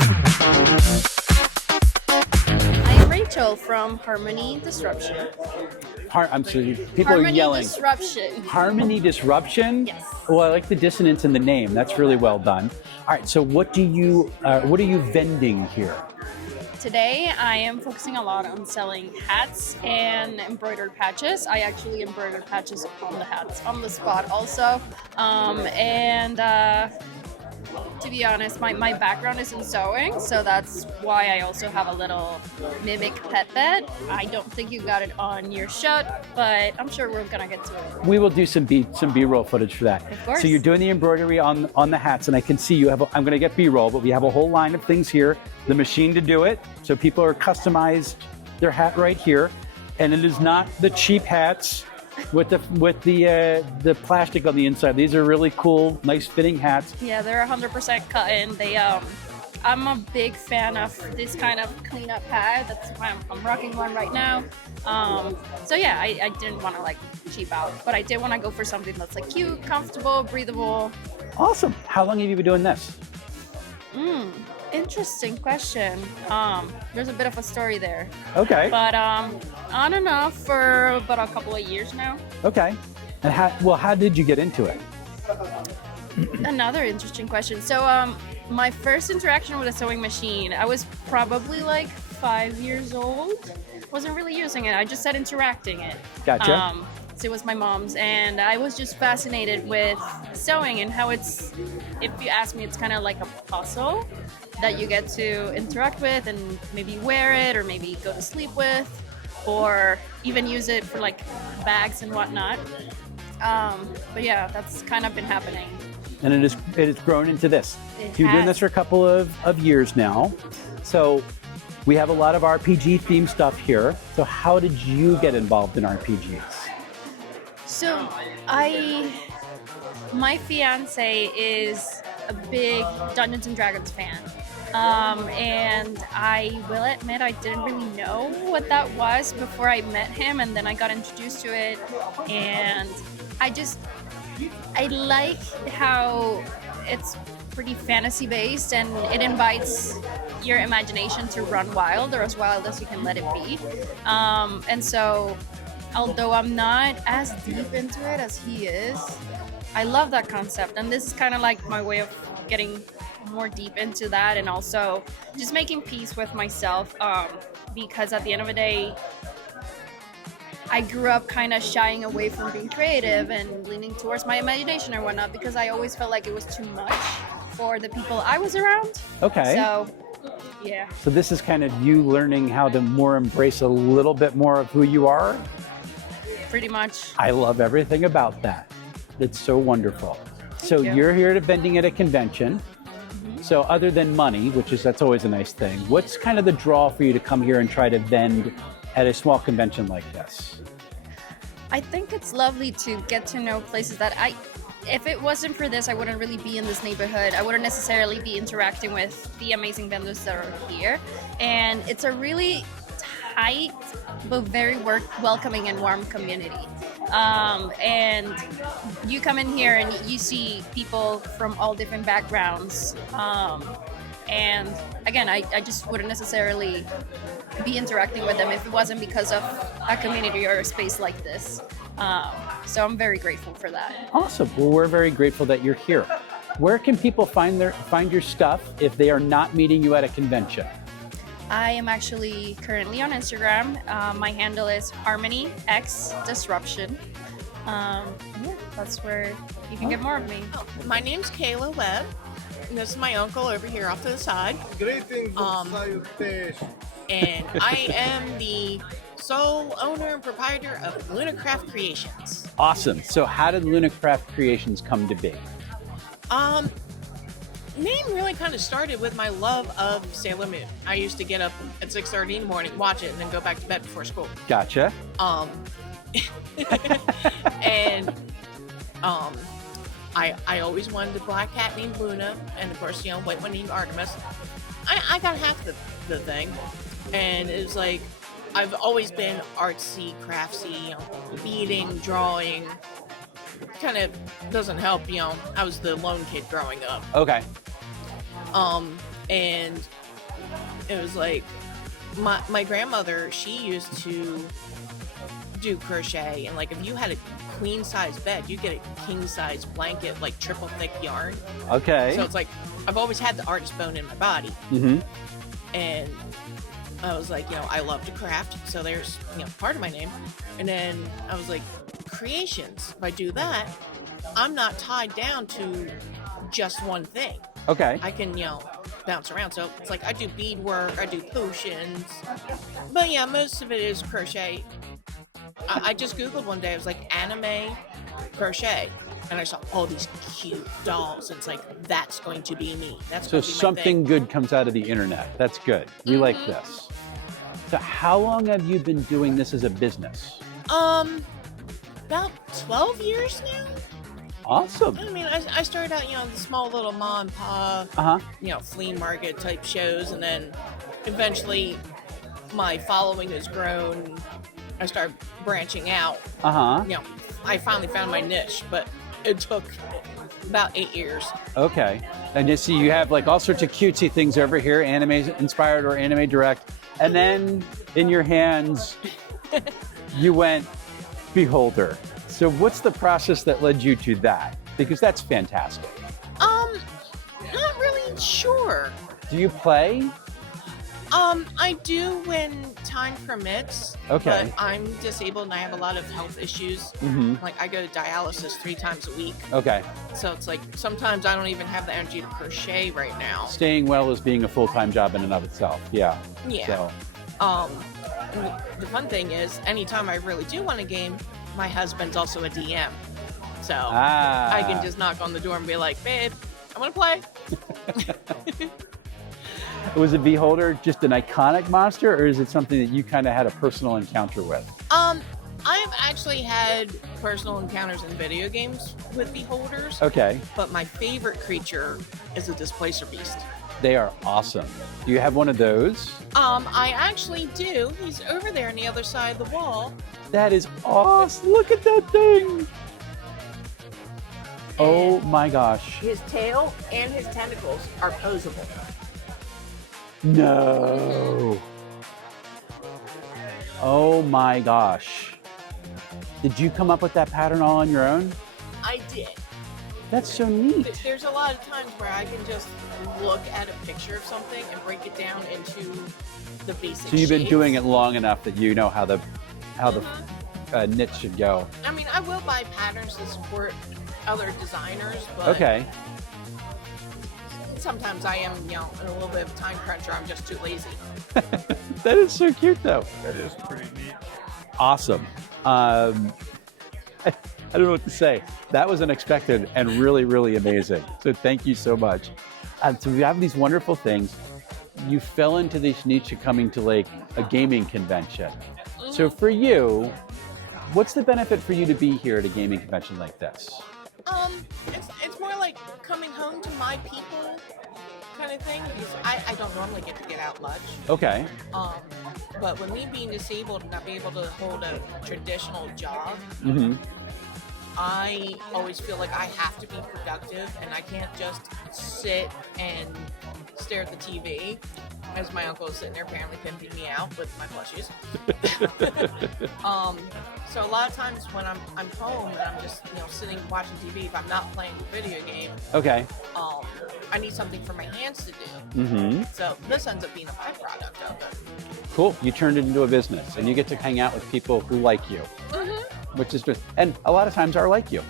I'm Rachel from Harmony Disruption. I'm sorry, people Harmony are yelling. Disruption. Harmony disruption? Yes. Well, I like the dissonance in the name. That's really well done. All right, so what are you vending here? Today I am focusing a lot on selling hats and embroidered patches. I actually embroidered patches on the hats on the spot also. To be honest, my background is in sewing, so that's why I also have a little mimic pet bed. I don't think you got it on your shot, but I'm sure we're gonna get to it. We will do some B-roll footage for that. Of course. So you're doing the embroidery on the hats, and I can see you have. I'm going to get B-roll, but we have a whole line of things here. The machine to do it, so people are customized their hat right here, and it is not the cheap hats with the plastic on the inside. These are really cool, nice fitting hats. Yeah, they're 100% cotton. I'm a big fan of this kind of cleanup hat. That's why I'm rocking one right now. So yeah, I didn't want to like cheap out, but I did want to go for something that's like cute, comfortable, breathable. Awesome. How long have you been doing this? Interesting question. There's a bit of a story there. Okay. But on and off for about a couple of years now. Okay. And how did you get into it? Another interesting question. So my first interaction with a sewing machine, I was probably like 5 years old. Wasn't really using it. I just said interacting it. Gotcha. So it was my mom's, and I was just fascinated with sewing and how it's, if you ask me, it's kind of like a puzzle that you get to interact with and maybe wear it or maybe go to sleep with or even use it for like bags and whatnot. But yeah, that's kind of been happening. And it has grown into this. It You've been doing has. this for a couple of years now. So we have a lot of RPG themed stuff here. So how did you get involved in RPGs? So my fiance is a big Dungeons and Dragons fan. And I will admit I didn't really know what that was before I met him, and then I got introduced to it, and I like how it's pretty fantasy based and it invites your imagination to run wild, or as wild as you can let it be. And so although I'm not as deep into it as he is, I love that concept, and this is kind of like my way of getting more deep into that, and also just making peace with myself, because at the end of the day, I grew up kind of shying away from being creative and leaning towards my imagination or whatnot, because I always felt like it was too much for the people I was around. Okay. So yeah. So this is kind of you learning how to more embrace a little bit more of who you are. Pretty much. I love everything about that. It's so wonderful. So you. you're here to vending at a convention. So other than money, that's always a nice thing, what's kind of the draw for you to come here and try to vend at a small convention like this? I think it's lovely to get to know places that if it wasn't for this, I wouldn't really be in this neighborhood. I wouldn't necessarily be interacting with the amazing vendors that are here. And it's a really tight but very welcoming and warm community. And you come in here and you see people from all different backgrounds. And again, I just wouldn't necessarily be interacting with them if it wasn't because of a community or a space like this. So I'm very grateful for that. Awesome. Well, we're very grateful that you're here. Where can people find your stuff if they are not meeting you at a convention? I am actually currently on Instagram. My handle is Harmony X Disruption. Yeah, that's where you can get more of me. My name's Kayla Webb. And this is my uncle over here off to the side. Greetings, salutations. And I am the sole owner and proprietor of LunaCraft Creations. Awesome. So how did LunaCraft Creations come to be? Name really kind of started with my love of Sailor Moon. I used to get up at 6:30 in the morning, watch it, and then go back to bed before school. Gotcha. And I always wanted a black cat named Luna, and of course, white one named Artemis. I got half the thing, and it was like I've always been artsy, craftsy, beading, drawing. Kind of doesn't help, I was the lone kid growing up. Okay. And it was like my grandmother, she used to do crochet, and like if you had a queen size bed, you get a king size blanket, like triple thick yarn. Okay. So it's like I've always had the artist bone in my body. Mm-hmm. And I was like, I love to craft, so there's part of my name. And then I was like, creations, if I do that, I'm not tied down to just one thing. Okay. I can bounce around. So it's like I do beadwork, I do potions, but yeah, most of it is crochet. I just googled one day, it was like anime crochet, and I saw all these cute dolls. It's like, that's going to be me. That's So going to be my something thing. good comes out of the internet. That's good. We like this. So how long have you been doing this as a business? About 12 years now. Awesome. I mean, I started out, the small little mom and pop, Uh-huh. flea market type shows, and then eventually my following has grown. I started branching out. Uh-huh. I finally found my niche, but it took about 8 years. Okay. And you see you have like all sorts of cutesy things over here, anime inspired or anime direct. And then in your hands, you went beholder. So what's the process that led you to that? Because that's fantastic. Not really sure. Do you play? I do when time permits. Okay. But I'm disabled and I have a lot of health issues. Mm-hmm. Like I go to dialysis 3 times a week. Okay. So it's like sometimes I don't even have the energy to crochet right now. Staying well is being a full-time job in and of itself. Yeah. Yeah. So, And the fun thing is, anytime I really do want a game, my husband's also a DM. So I can just knock on the door and be like, babe, I want to play. Was a beholder just an iconic monster, or is it something that you kind of had a personal encounter with? I've actually had personal encounters in video games with beholders. Okay. But my favorite creature is a displacer beast. They are awesome. Do you have one of those? I actually do. He's over there on the other side of the wall. That is awesome. Look at that thing. Oh my gosh. His tail and his tentacles are posable. No. Oh my gosh. Did you come up with that pattern all on your own? I did. That's so neat. There's a lot of times where I can just look at a picture of something and break it down into the basic So you've been shapes. doing it long enough that you know how the knit should go. I mean, I will buy patterns to support other designers, but Okay. sometimes I am, in a little bit of a time crunch, or I'm just too lazy. That is so cute, though. That is pretty neat. Awesome. I don't know what to say. That was unexpected and really, really amazing. So thank you so much. So we have these wonderful things. You fell into this niche of coming to like a gaming convention. So for you, what's the benefit for you to be here at a gaming convention like this? It's more like coming home to my people kind of thing, because I don't normally get to get out much. Okay. But with me being disabled and not being able to hold a traditional job, Mm-hmm. I always feel like I have to be productive, and I can't just sit and stare at the TV, as my uncle is sitting there apparently pimping me out with my plushies. So a lot of times when I'm home and I'm just sitting watching TV, if I'm not playing a video game, Okay. I need something for my hands to do. Mm-hmm. So this ends up being a byproduct of it. Cool. You turned it into a business, and you get to hang out with people who like you, which is just, and a lot of times are like you.